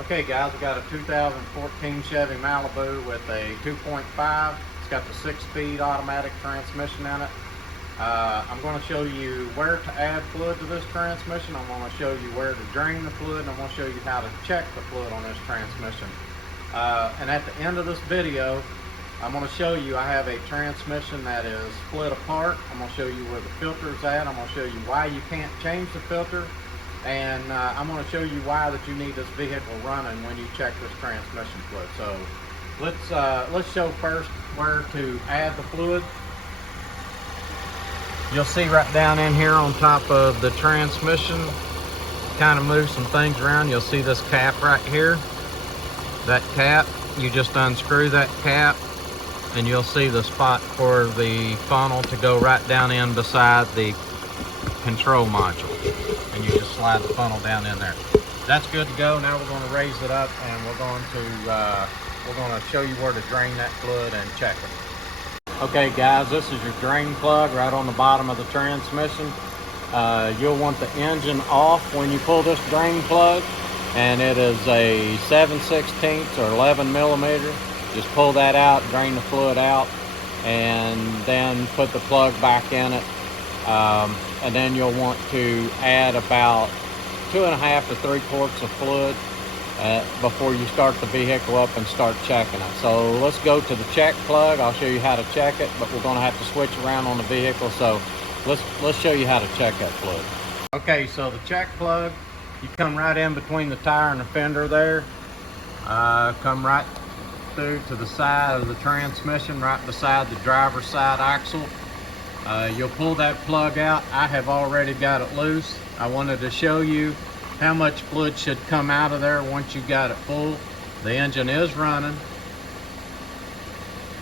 Okay guys, we got a 2014 Chevy Malibu with a 2.5. It's got the 6-speed automatic transmission in it. I'm going to show you where to add fluid to this transmission. I'm going to show you where to drain the fluid, and I'm going to show you how to check the fluid on this transmission. And at the end of this video, I'm going to show you I have a transmission that is split apart. I'm going to show you where the filter is at. I'm going to show you why you can't change the filter. And I'm going to show you why that you need this vehicle running when you check this transmission fluid. So let's show first where to add the fluid. You'll see right down in here on top of the transmission, kind of move some things around. You'll see this cap right here. That cap, you just unscrew that cap and you'll see the spot for the funnel to go right down in beside the control module, and you just slide the funnel down in there. That's good to go. Now we're going to raise it up, and we're going to show you where to drain that fluid and check it. Okay guys, this is your drain plug right on the bottom of the transmission. You'll want the engine off when you pull this drain plug, and it is a 7/16 or 11 millimeter. Just pull that out, drain the fluid out, and then put the plug back in it. And then you'll want to add about 2.5 to 3 quarts of fluid before you start the vehicle up and start checking it. So let's go to the check plug. I'll show you how to check it, but we're going to have to switch around on the vehicle. So let's show you how to check that fluid. Okay, so the check plug, you come right in between the tire and the fender there. Come right through to the side of the transmission, right beside the driver's side axle. You'll pull that plug out. I have already got it loose. I wanted to show you how much fluid should come out of there once you got it full. The engine is running.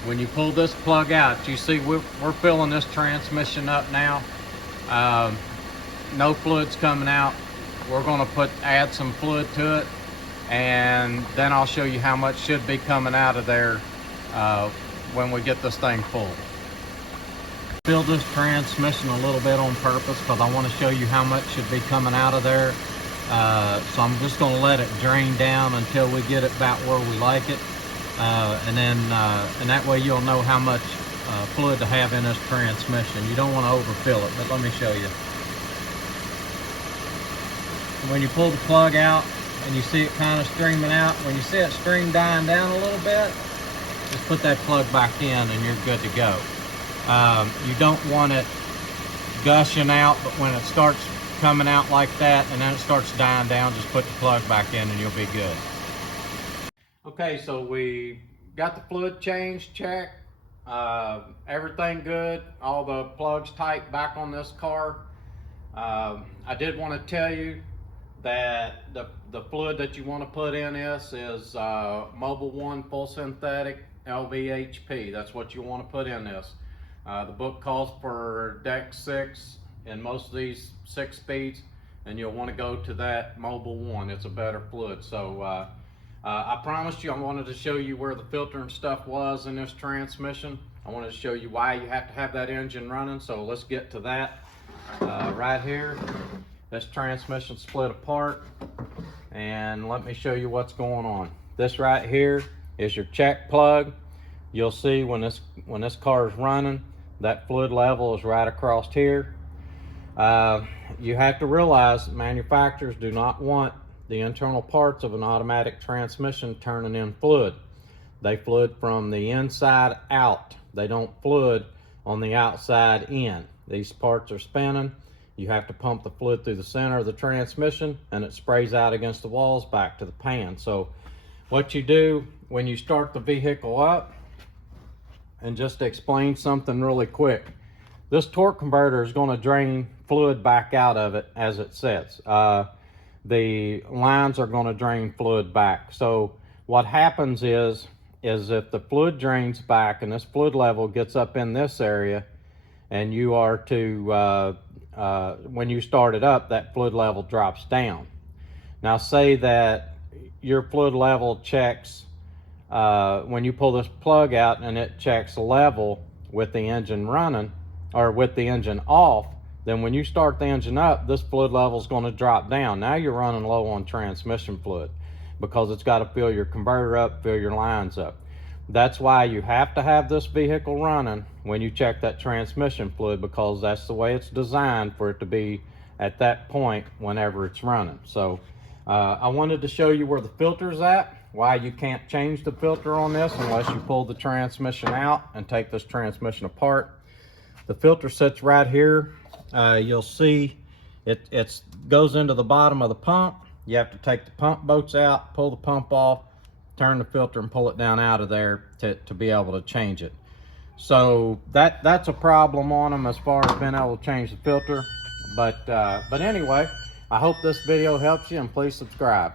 When you pull this plug out, you see we're filling this transmission up now. No fluid's coming out. We're going to add some fluid to it, and then I'll show you how much should be coming out of there when we get this thing full. Fill this transmission a little bit on purpose because I want to show you how much should be coming out of there. So I'm just going to let it drain down until we get it about where we like it, and that way you'll know how much fluid to have in this transmission. You don't want to overfill it, but let me show you. When you pull the plug out and you see it kind of streaming out, when you see it stream dying down a little bit, just put that plug back in and you're good to go. You don't want it gushing out, but when it starts coming out like that and then it starts dying down, just put the plug back in and you'll be good. Okay, so we got the fluid change checked. Everything good. All the plugs tight back on this car. I did want to tell you that the fluid that you want to put in this is Mobil 1 full synthetic LVHP. That's what you want to put in this. The book calls for deck 6 in most of these 6 speeds, and you'll want to go to that Mobil 1. It's a better fluid. So I promised you I wanted to show you where the filter and stuff was in this transmission. I wanted to show you why you have to have that engine running. So let's get to that right here. This transmission split apart, and let me show you what's going on. This right here is your check plug. You'll see when this car is running, that fluid level is right across here. You have to realize manufacturers do not want the internal parts of an automatic transmission turning in fluid. They fluid from the inside out. They don't fluid on the outside in. These parts are spinning. You have to pump the fluid through the center of the transmission, and it sprays out against the walls back to the pan. So what you do when you start the vehicle up, and just to explain something really quick, this torque converter is going to drain fluid back out of it as it sets. The lines are going to drain fluid back. So what happens is if the fluid drains back and this fluid level gets up in this area, and you are to when you start it up, that fluid level drops down. Now say that your fluid level checks when you pull this plug out and it checks level with the engine running or with the engine off, then when you start the engine up, this fluid level is going to drop down. Now you're running low on transmission fluid. because it's got to fill your converter up, fill your lines up. That's why you have to have this vehicle running when you check that transmission fluid, because that's the way it's designed for it to be at that point whenever it's running. So I wanted to show you where the filter's at, why you can't change the filter on this unless you pull the transmission out and take this transmission apart. The filter sits right here. You'll see it goes into the bottom of the pump. You have to take the pump bolts out, pull the pump off, turn the filter and pull it down out of there to be able to change it. So that's a problem on them as far as being able to change the filter. But anyway, I hope this video helps you, and please subscribe.